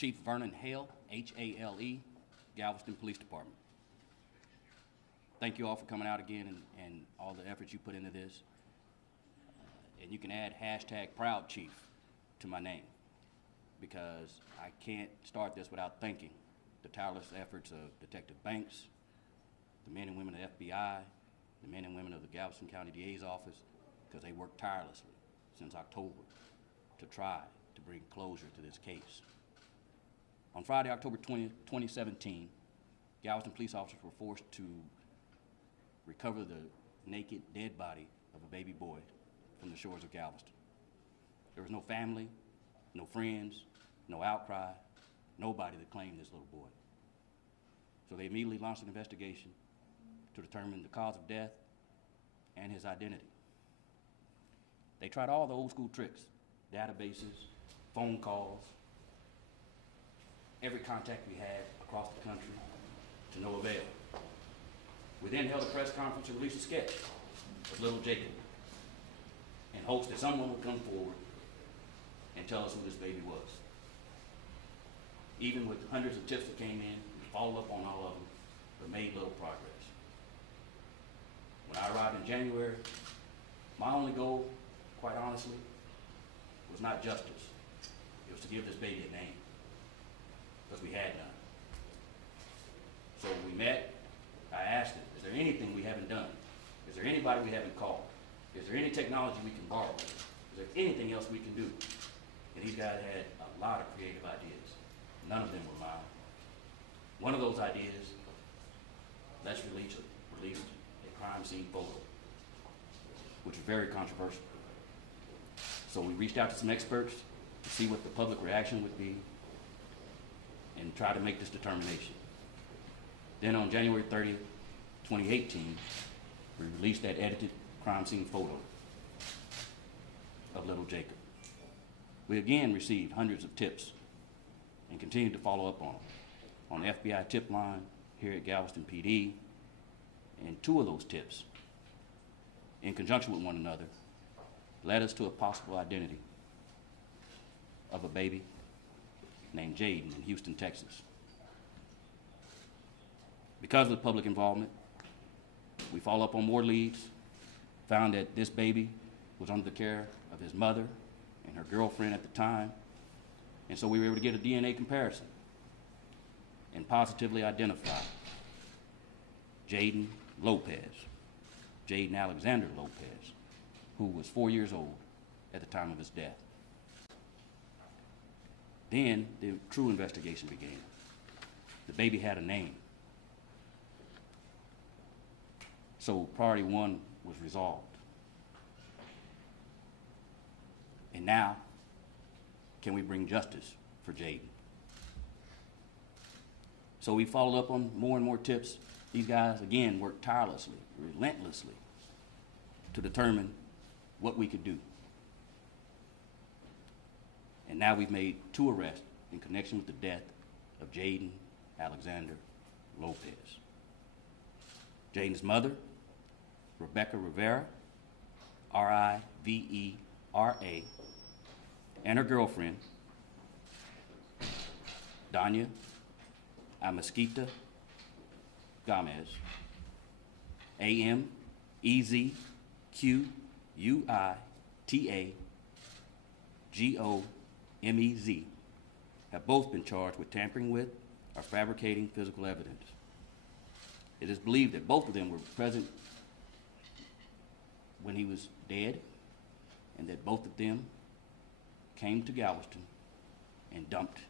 Chief Vernon Hale, H-A-L-E, Galveston Police Department. Thank you all for coming out again and all the efforts you put into this. And you can add #ProudChief to my name, because I can't start this without thanking the tireless efforts of Detective Banks, the men and women of the FBI, the men and women of the Galveston County DA's office, because they worked tirelessly since October to try to bring closure to this case. On Friday, October 20, 2017, Galveston police officers were forced to recover the naked, dead body of a baby boy from the shores of Galveston. There was no family, no friends, no outcry, nobody that claimed this little boy. So they immediately launched an investigation to determine the cause of death and his identity. They tried all the old school tricks, databases, phone calls, every contact we had across the country, to no avail. We then held a press conference and released a sketch of little Jacob in hopes that someone would come forward and tell us who this baby was. Even with hundreds of tips that came in, we followed up on all of them, but made little progress. When I arrived in January, my only goal, quite honestly, was not justice. It was to give this baby a name, because we had none. So we met. I asked him, is there anything we haven't done? Is there anybody we haven't called? Is there any technology we can borrow? Is there anything else we can do? And these guys had a lot of creative ideas. None of them were mine. One of those ideas, let's release a crime scene photo, which was very controversial. So we reached out to some experts to see what the public reaction would be and try to make this determination. Then on January 30th, 2018, we released that edited crime scene photo of little Jacob. We again received hundreds of tips and continued to follow up on them on the FBI tip line here at Galveston PD, and two of those tips, in conjunction with one another, led us to a possible identity of a baby named Jayden in Houston, Texas. Because of the public involvement, we followed up on more leads, found that this baby was under the care of his mother and her girlfriend at the time, and so we were able to get a DNA comparison and positively identify Jayden Lopez, Jayden Alexander Lopez, who was 4 years old at the time of his death. Then the true investigation began. The baby had a name. So priority one was resolved. And now, can we bring justice for Jayden? So we followed up on more and more tips. These guys, again, worked tirelessly, relentlessly, to determine what we could do. And now we've made 2 arrests in connection with the death of Jayden Alexander Lopez. Jayden's mother, Rebecca Rivera, R-I-V-E-R-A, and her girlfriend, Danya Amezquita Gomez, A-M-E-Z-Q-U-I-T-A-G-O-M-E-Z, have both been charged with tampering with or fabricating physical evidence. It is believed that both of them were present when he was dead, and that both of them came to Galveston and dumped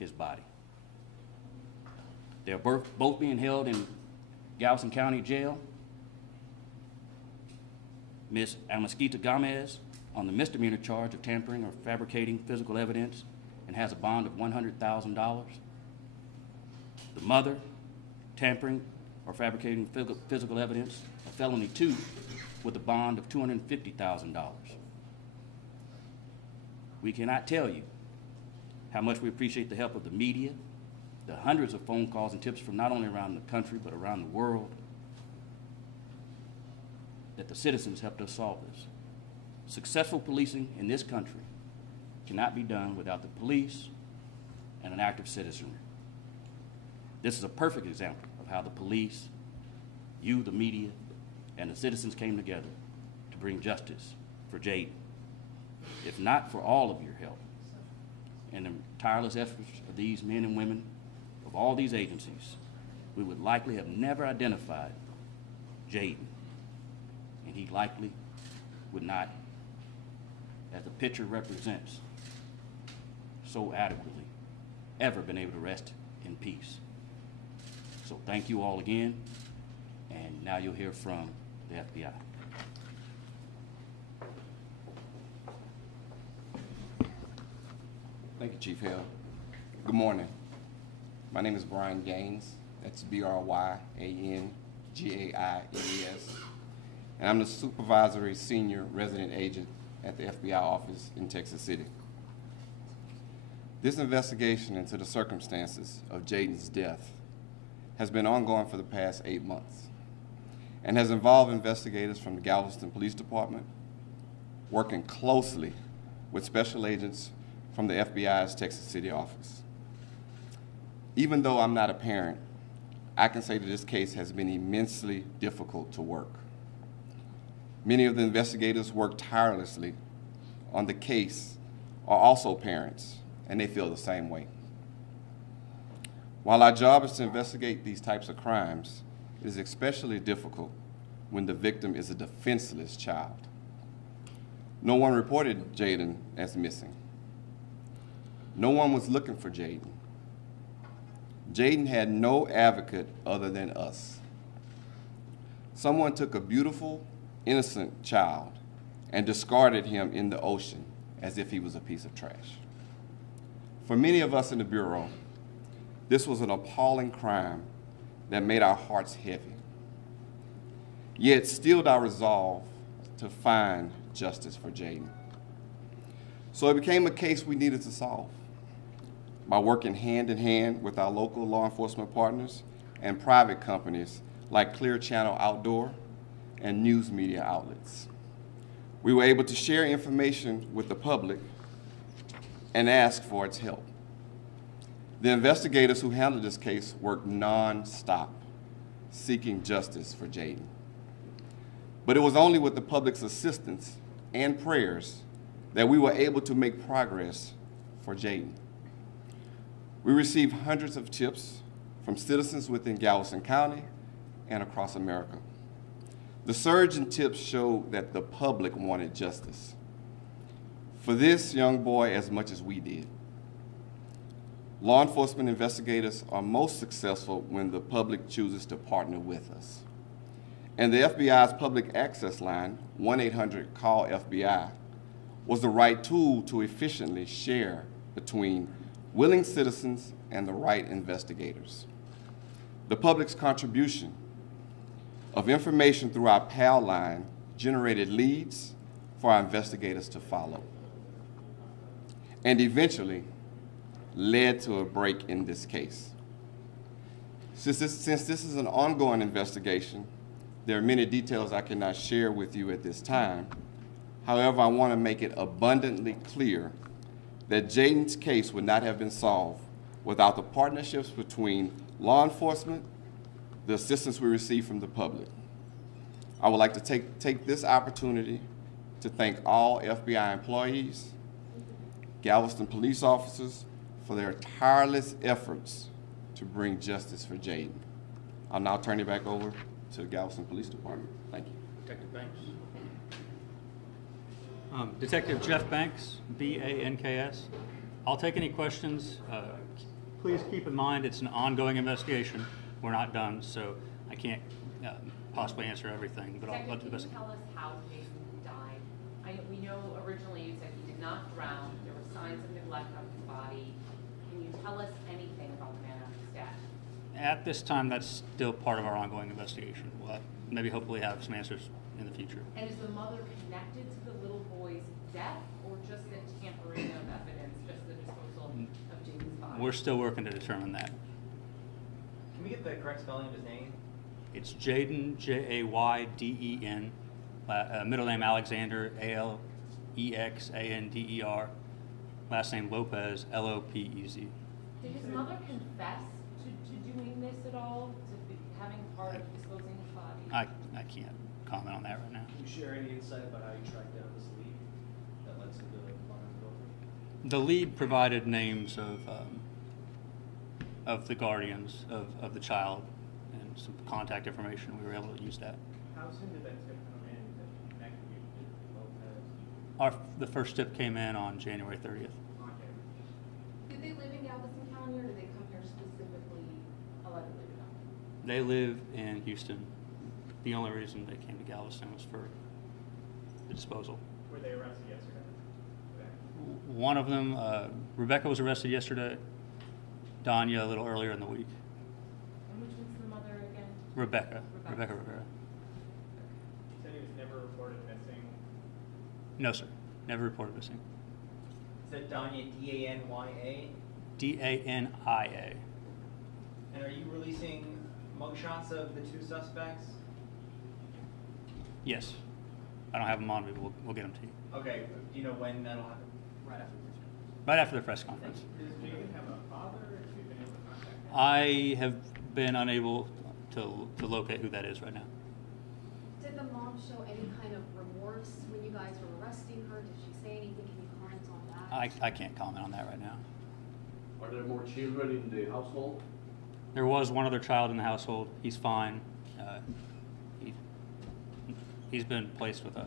his body. They're both being held in Galveston County Jail. Ms. Amezquita Gomez on the misdemeanor charge of tampering or fabricating physical evidence and has a bond of $100,000. The mother, tampering or fabricating physical evidence, a felony 2, with a bond of $250,000. We cannot tell you how much we appreciate the help of the media, the hundreds of phone calls and tips from not only around the country but around the world, that the citizens helped us solve this. Successful policing in this country cannot be done without the police, and an active citizenry. This is a perfect example of how the police, you, the media, and the citizens came together to bring justice for Jayden. If not for all of your help and the tireless efforts of these men and women of all these agencies, we would likely have never identified Jayden, and he likely would not, as the picture represents, so adequately ever been able to rest in peace. So thank you all again, and now you'll hear from the FBI. Thank you, Chief Hill. Good morning. My name is Brian Gaines. That's BRYANGAINES. And I'm the Supervisory Senior Resident Agent at the FBI office in Texas City. This investigation into the circumstances of Jayden's death has been ongoing for the past 8 months and has involved investigators from the Galveston Police Department working closely with special agents from the FBI's Texas City office. Even though I'm not a parent, I can say that this case has been immensely difficult to work. Many of the investigators work tirelessly on the case are also parents, and they feel the same way. While our job is to investigate these types of crimes, it is especially difficult when the victim is a defenseless child. No one reported Jayden as missing. No one was looking for Jayden. Jayden had no advocate other than us. Someone took a beautiful, innocent child and discarded him in the ocean as if he was a piece of trash. For many of us in the Bureau, this was an appalling crime that made our hearts heavy, yet stilled our resolve to find justice for Jayden. So it became a case we needed to solve by working hand in hand with our local law enforcement partners and private companies like Clear Channel Outdoor and news media outlets. We were able to share information with the public and ask for its help. The investigators who handled this case worked non-stop, seeking justice for Jayden. But it was only with the public's assistance and prayers that we were able to make progress for Jayden. We received hundreds of tips from citizens within Galveston County and across America. The surge in tips showed that the public wanted justice for this young boy as much as we did. Law enforcement investigators are most successful when the public chooses to partner with us. And the FBI's public access line, 1-800-CALL-FBI, was the right tool to efficiently share between willing citizens and the right investigators. The public's contribution of information through our PAL line generated leads for our investigators to follow, and eventually led to a break in this case. Since this is an ongoing investigation, there are many details I cannot share with you at this time. However, I want to make it abundantly clear that Jayden's case would not have been solved without the partnerships between law enforcement, the assistance we receive from the public. I would like to take this opportunity to thank all FBI employees, Galveston police officers, for their tireless efforts to bring justice for Jayden. I'll now turn it back over to the Galveston Police Department. Thank you. Detective Banks. Detective Jeff Banks, B-A-N-K-S. I'll take any questions. Please keep in mind it's an ongoing investigation. We're not done, so I can't possibly answer everything, but I'll do the best. Can you tell us how Jayden died? We know originally you said he did not drown. There were signs of neglect of his body. Can you tell us anything about the manner of his death? At this time, that's still part of our ongoing investigation. We'll maybe hopefully have some answers in the future. And is the mother connected to the little boy's death, or just the tampering of evidence, just the disposal of Jayden's body? We're still working to determine that. Can we get the correct spelling of his name? It's Jayden, J-A-Y-D-E-N, middle name Alexander, A-L-E-X-A-N-D-E-R, last name Lopez, L-O-P-E-Z. Did his mother confess to doing this at all, having part of disposing his body? I can't comment on that right now. Can you share any insight about how you tracked down this lead that led to the vulnerability? The lead provided names of the guardians of the child and some contact information. We were able to use that. How soon did that tip come in that connected you to Lopez? The first tip came in on January 30th. Did they live in Galveston County, or did they come here specifically, allegedly, to them? They live in Houston. The only reason they came to Galveston was for the disposal. Were they arrested yesterday? One of them, Rebecca, was arrested yesterday. Danya a little earlier in the week. And which one's the mother again? Rebecca Rebecca. Rivera. You said he was never reported missing. No, sir. Never reported missing. Is that Danya, D-A-N-Y-A? Dania. And are you releasing mugshots of the two suspects? Yes. I don't have them on me, but we'll get them to you. Okay, do you know when that'll happen? Right after this. Right after the press conference. Does Jayden have a father, or have you been able to contact him? I have been unable to locate who that is right now. Did the mom show any kind of remorse when you guys were arresting her? Did she say anything? Can you comment on that? I can't comment on that right now. Are there more children in the household? There was one other child in the household. He's fine. He's been placed with a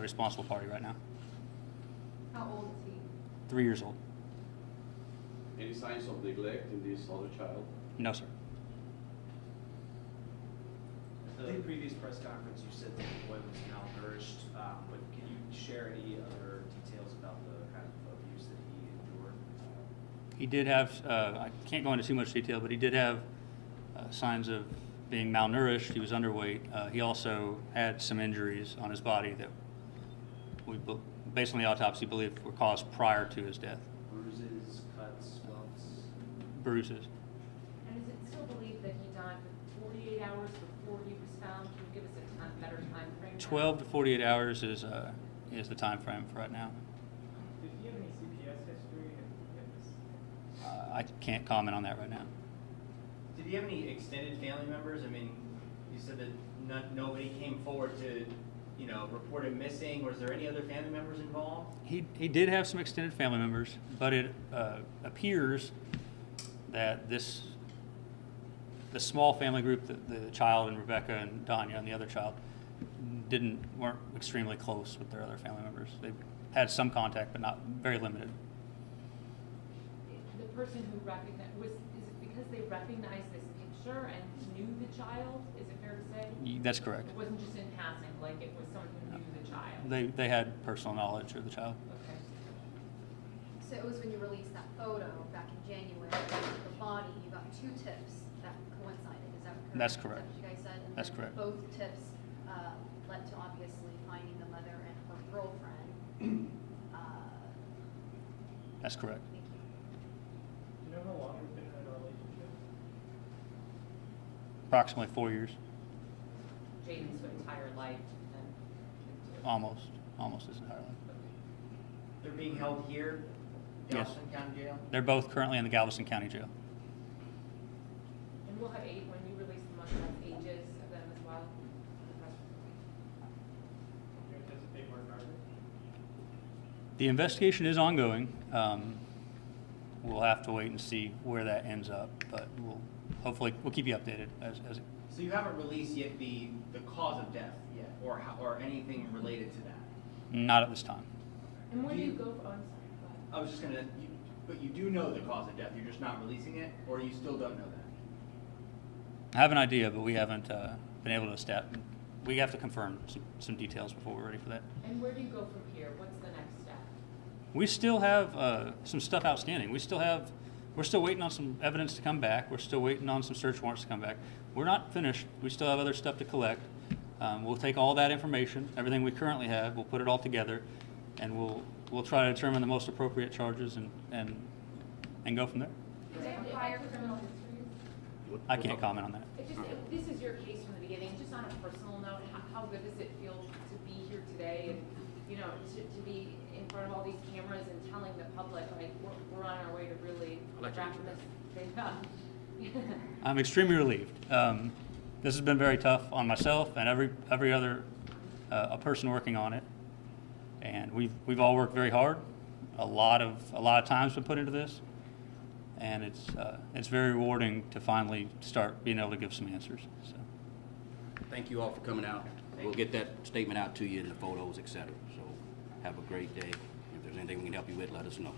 responsible party right now. How old is he? 3 years old. Any signs of neglect in this other child? No, sir. At the previous press conference, you said that the boy was malnourished, but can you share any other details about the kind of abuse that he endured? He did have, I can't go into too much detail, but he did have signs of being malnourished. He was underweight. He also had some injuries on his body that based on the autopsy, believe were caused prior to his death. Bruises, cuts, welts? Bruises. And is it still believed that he died 48 hours before he was found? Can you give us a better time frame? 12 to 48 hours is the time frame for right now. Did he have any CPS history? I can't comment on that right now. Did he have any extended family members? I mean, you said that nobody came forward to, report him missing. Was there any other family members involved? He did have some extended family members, but it appears that the small family group, the child and Rebecca and Danya and the other child, weren't extremely close with their other family members. They had some contact, but not very limited. The person who recognized, is it because they recognized this picture and knew the child? Is it fair to say? That's correct. It wasn't just in passing, like it was someone who knew the child? They had personal knowledge of the child. Okay. So it was when you released that photo back in January of the body, you got two tips that coincided. Is that correct? That's correct. Is that what you guys said? And That's then correct. Both tips led to obviously finding the mother and her girlfriend. That's correct. Thank you. Do you know how long you've been in a relationship? Approximately 4 years. Jayden's entire life and Almost his entire life. They're being held here, Yes. Galveston County Jail? They're both currently in the Galveston County Jail. we'll have when you release the mugshots, ages of them as well. Do you anticipate more charges? The investigation is ongoing. We'll have to wait and see where that ends up, but we'll keep you updated as So you haven't released yet the cause of death yet, or anything related to that? not at this time. And where do Do you you- go, oh, I'm sorry, go ahead. I was just but you do know the cause of death, you're just not releasing it, or you still don't know that? I have an idea, but we haven't been able to we have to confirm some details before we're ready for that. And where do you go from here? What's the next step? We still have some stuff outstanding. We're still waiting on some evidence to come back. We're still waiting on some search warrants to come back. We're not finished. We still have other stuff to collect. We'll take all that information, everything we currently have, we'll put it all together, and we'll try to determine the most appropriate charges and go from there. Is there prior criminal history? I can't comment on that. This is your case from the beginning. Just on a personal note, how good does it feel to be here today and, to be in front of all these cameras and telling the public, like, we're on our way to really wrapping this I'm extremely relieved. This has been very tough on myself and every other a person working on it, and we've all worked very hard. A lot of time's been put into this, and it's very rewarding to finally start being able to give some answers. So, Thank you all for coming out. We'll get that statement out to you in the photos, et cetera. So have a great day. If there's anything we can help you with, let us know.